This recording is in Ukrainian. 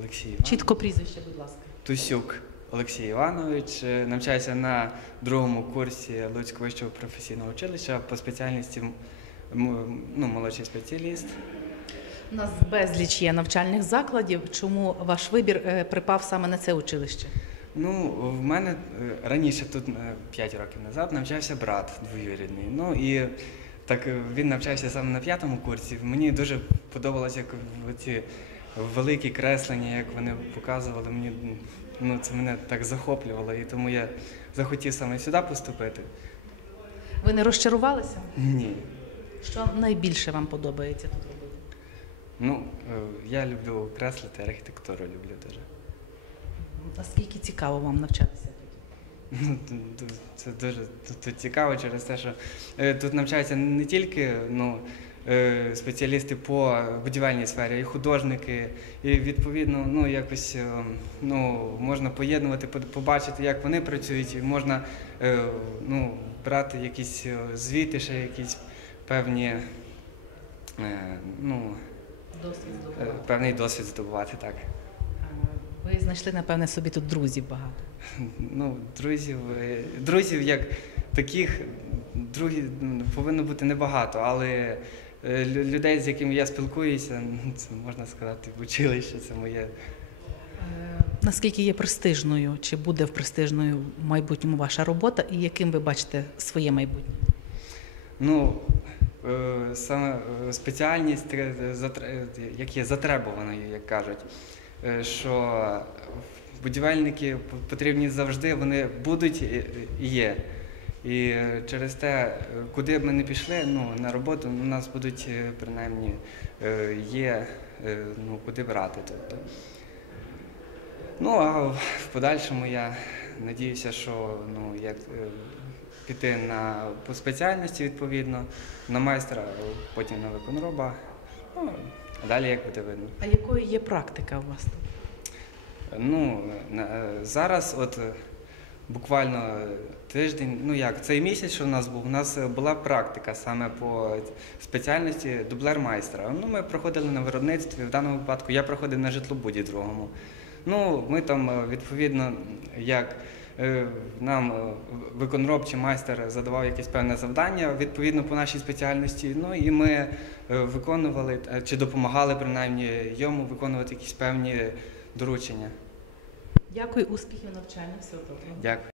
Олексій Іванович. Чітко прізвище, будь ласка. Тусюк Олексій Іванович. е, Навчаюся на другому курсі Луцького вищого професійного училища по спеціальності ну, молодший спеціаліст. У нас безліч є навчальних закладів. Чому ваш вибір е, припав саме на це училище? Ну, в мене е, раніше тут 5 років назад навчався брат двоюрідний. Ну і так він навчався саме на п'ятому курсі. Мені дуже подобалось, як ці великі креслення, як вони показували. Мені ну, це мене так захоплювало, і тому я захотів саме сюди поступити. Ви не розчарувалися? Ні. Що найбільше вам подобається тут робити? Ну, е, я люблю креслити, архітектуру люблю дуже. Наскільки цікаво вам навчатися? Ну, Це дуже тут, тут цікаво через те, що е, тут навчаються не тільки ну, спеціалісти по будівельній сфері, й художники. І відповідно, ну якось е, ну, можна поєднувати, побачити, як вони працюють, і можна е, ну, брати якісь е, звіти, ще якісь певні. е, Ну, Досвід е, здобувати. певний досвід здобувати так. Ви знайшли, напевне, собі тут друзів багато. Ну, друзів, е, друзів як таких друзів повинно бути небагато, але е, людей, з якими я спілкуюся, це можна сказати, в училище, це моє. Е, Наскільки є престижною, чи буде в престижною в майбутньому ваша робота, і яким ви бачите своє майбутнє? Ну, е, саме е, спеціальність, е, е, як є затребуваною, як кажуть, е, що будівельники потрібні завжди, вони будуть і є. І е, через те, е, куди б ми не пішли, ну, на роботу у нас будуть е, принаймні є ну, куди брати. Тобто. Ну, а в подальшому я надіюся, що ну, як піти на по спеціальності відповідно, на майстра, потім на виконроба. Ну, а далі як буде видно. А якою є практика у вас? Ну, зараз, от буквально тиждень, ну як, цей місяць, що в нас був, у нас е, була практика саме по спеціальності дублер майстра. Ну, ми проходили на виробництві, в даному випадку я проходив на житлобуді другому. Ну, ми там, е, відповідно, як е, нам виконроб майстер задавав якесь певне завдання відповідно по нашій спеціальності. Ну і ми виконували чи допомагали принаймні йому виконувати якісь певні доручення. Дякую, успіхів навчання, всього доброго. Дякую.